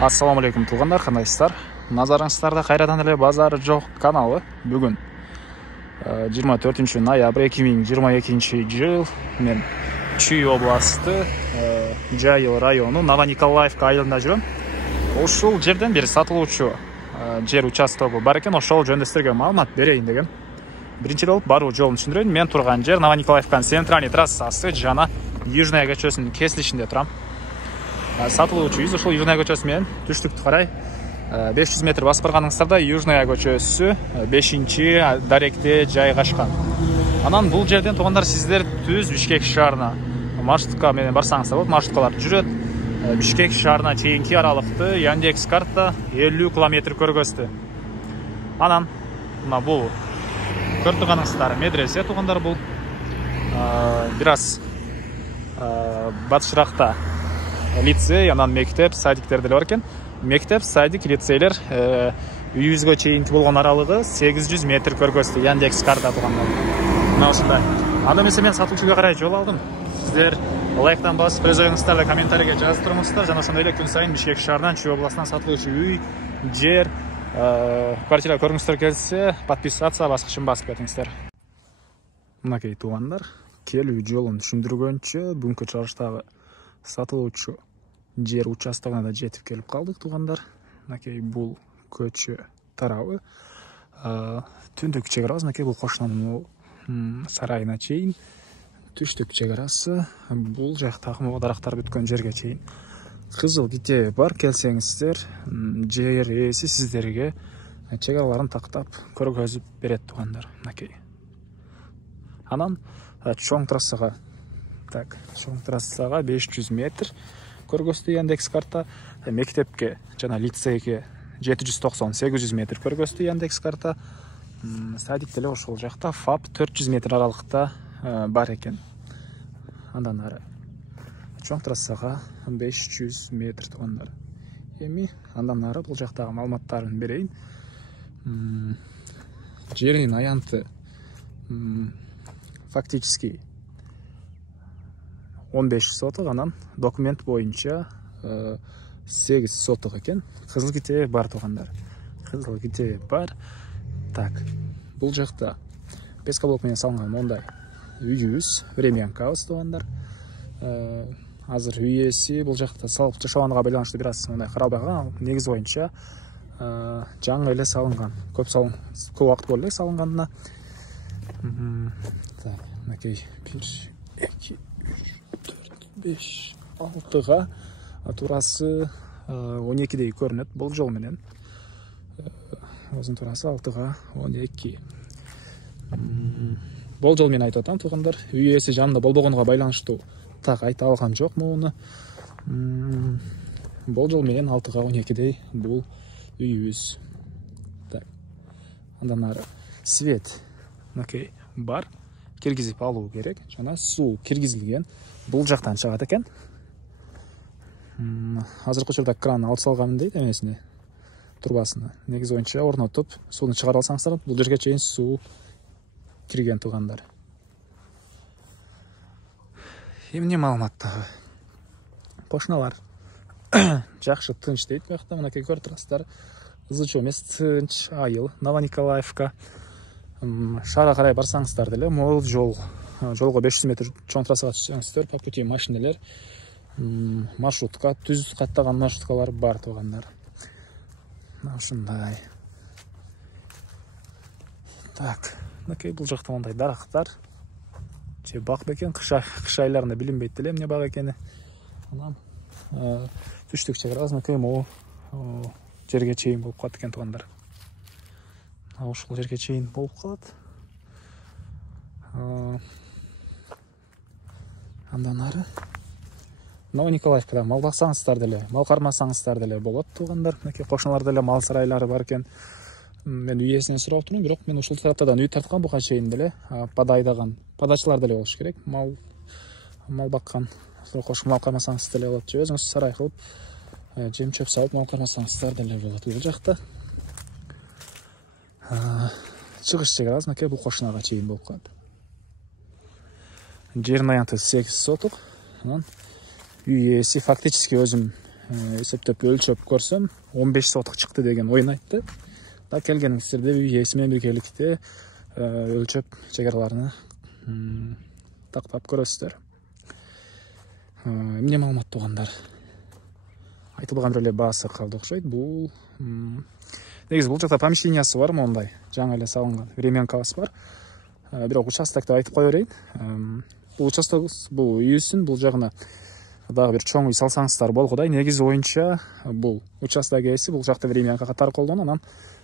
Ассаламу алейкум туугандар, кандайсыздар? Назарыңыздарда кайрадан эле базары жок каналы. Бүгүн 24 ноябрь 2022 жыл мен Чүй областы Жайыл району Новониколаевка айылында жүрөм. Ошол жерден бир сатылуучу жер участогу бар экен. Ошол жөнүндө силерге маалымат берейин деген. Биринчиден болуп баруу жолун түшүндүрөйүн. Мен турган жер Новониколаевканын центральный трассасы жана Южная көчөсүнүн кесилишинде турам. Сатылуучубуз ошол Южная көчөсү менен түштүктү карай 500 метр басып барганыңыздарда Южная көчөсү 5-даректе жайгашкан. Анан бул жерден туугандар сиздер түз Бишкек шаарына маршрутка менен барсаңыздар болот. Маршруткалар жүрөт. Бишкек шаарына чейинки аралыкты Яндекс карта 50 километр көргөздү. Анан мына бул көрүп турганыңыздар медресе туугандар, бул бир аз батышыракта лицей, анан мектеп, садиктер деле бар экен. Мектеп, садик, лицейлер үйүбүзгө чейинки болгон аралыгы 800 метр көргөздү Яндекс карта туугандар. Мына ушундай. Анда мен сатуучуга карай жол алдым. Сиздер лайктан басып, өз оюңуздарды комментарийге жазып туруңуздар. Жана ошондой эле күн сайын Бишкек шаарынан, Чүй областынан сатылуучу үй, жер, квартира көргүңүздөр келсе, подписаться баскычын басып кетиңиздер. Мынакей туугандар, келүү жолун түшүндүргөнчө бүгүнкү чыгарыштагы сатылуучу жер участогуна да жетип келип калдык туугандар. Мынакей бул көчө тарабы түндүк чек арасы, мынакей бул кошунанын сарайына чейин түштүк чек арасы, бул жактагы дарактар бүткөн жерге чейин кызыл ките бар. Келсеңиздер жер ээси сиздерге чек араларын тактап көргөзүп берет туугандар. Мынакей. Анан чоң трассага 500 метр көргөздү Яндекс карта. Мектепке жана лицейге 790-800 метр көргөздү Яндекс карта. Садик деле ошол жакта ФАП 400 метр аралыкта бар экен. Андан ары чоң трассага 500 метр туугандар. Эми андан ары бул жактагы маалыматтарын берейин. Жердин аянты фактически 15 соток, анан документ боюнча 8 соток экен. Кызыл ките бар туугандар. Кызыл ките бар. Так, бул жакта пескоблок менен салынган мондай үйүбүз, времянкабыз туугандар. Азыр үй ээси бул жакта салып жашаганга байланыштуу бир аз мындай каралбай калган. Негиз боюнча жаңы эле салынган. Көп убакыт болду эле салынганына. Так, мынакей 1 2 5 6га турасы 12дей көрүнөт бул жол менен. Өзүнүн турасы 6га 12. Бул жол менен айтып атам туугандар. Үй ээси жанында болбогонуга байланыштуу так айта алган жок муну. Бул жол менен 6га 12дей бул үйүбүз. Так. Андан ары свет мынакей бар. Киргизип алуу керек. Жана суу киргизилген. Бул жактан чыгат экен. Азыркы учурда кран алып салган дейт эмесине, турбасына. Негиз боюнча орнотуп, сууну чыгарып алсаңыздар, бул жерге чейин суу кирген туугандар. Эмне маалыматтагы? Кошуналар жакшы, тынч дейт бuyakta. Мынакей көрүп турасыздар. Ызы чуу эмес, тынч айыл, Новониколаевка. Шаарга карай барсаңыздар деле, могул жолго 500 метр чоң трассага түшсөңүздөр, по пути машинелер, маршрутка, түз каттаган маршруткалар бар туугандар. Ушундай. Так, мынакей бул жакта мондай дарактар. Же бак бекен, кыш айларында билинбейт деле эмне бак экени. Анан түштүк чек арасы мынакей могу жерге чейин болуп калат экен туугандар. Ошол жерге чейин болуп калат. Андан ары Новониколаевкада мал баксаңыздар деле, мал кармасаңыздар деле болот туугандар. Мынакей кошуналар деле мал сарайлары бар экен. Мен үй ээсинен сурап турмун, бирок мен ушул тараптан үй тарткан буга чейин деле подайдаган, подачылар деле болуш керек. Мал баккан, кош мал кармасаңыз деле болот. Же өзүңүз сарай кылып, жем чөп салып мал кармасаңыздар деле болот. Бул жакта чыгыш чек арасы мынакей бул кошунага чейин болуп калат. Жердин аянты 8 соток. Анан үй ээси фактически өзүм эсептеп өлчөп көрсөм 15 сотук чыкты деген оюн айтты. Да келгениңиздерде ээси менен биргеликте өлчөп чегараларını тактап көрөсүздөр. Эмне маалымат туугандар? Айтылган эле баасы калды окшойт. Бул негизи бул жакта помещениясы бар, мондай жаңы эле салынган времянкабыз бар. Бирок участокто айтып кое берейин. Бул участок, бул үйүсүн бул жагына дагы бир чоң үй салсаңыздар болгудай. Негизи боюнча бул участок ээси бул жакта времянка катары колдонот, анан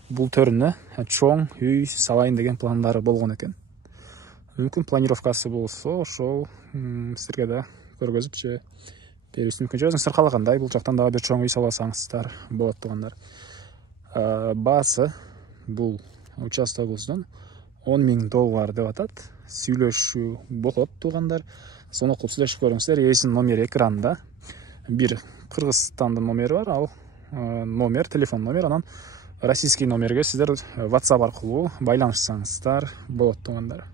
бул төрүнө чоң үй салайын деген пландары болгон экен. Мүмкүн планировкасы болсо ошол силерге да көргөзүп же берүүсү мүмкүн. Өзүңүздөр каалагандай бул жактан дагы бир чоң үй салсаңыздар болот туугандар. Баасы бул участогубуздун $10,000 деп атат. Сүйлөшүү болот туугандар. Сону кылып сүйлөшүп көрүңүздөр. Ээсинин номери экранда. Бир Кыргызстандын номери бар, ал номер, телефон номер, анан российский номерге сиздер WhatsApp аркылуу байланышсаңыздар болот туугандар.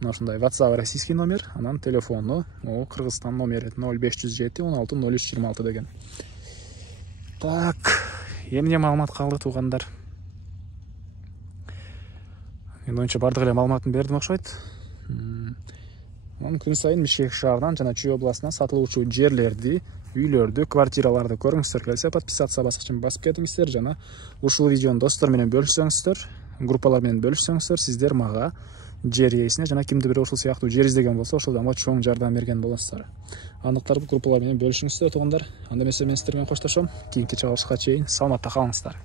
Мына ушундай WhatsApp российский номер, анан телефону Кыргызстан номери 0507 16 03 26 деген. Так, эмне маалымат калды туугандар? Мен оюнча бардык эле маалыматын бердим окшойт. Күн сайын Бишкек шаарынан жана Чүй областынан сатылуучу жерлерди, үйлөрдү, квартираларды көрүңүздөр келсе, подписация баскычын басып кетиңиздер жана ушул видеону достор менен бөлүшсөңүздөр, группалар менен бөлүшсөңүздөр, сиздер мага жер ээсине жана кимди бир ушул сыяктуу жер издеген болсо, ошол адамга чоң жардам берген болосуздар. Андыктарды группалар менен бөлүшүңүздөр туугандар. Анда эмесе мен сиздер менен коштошом. Кийинки чыгарылышка чейин саламатта калыңыздар.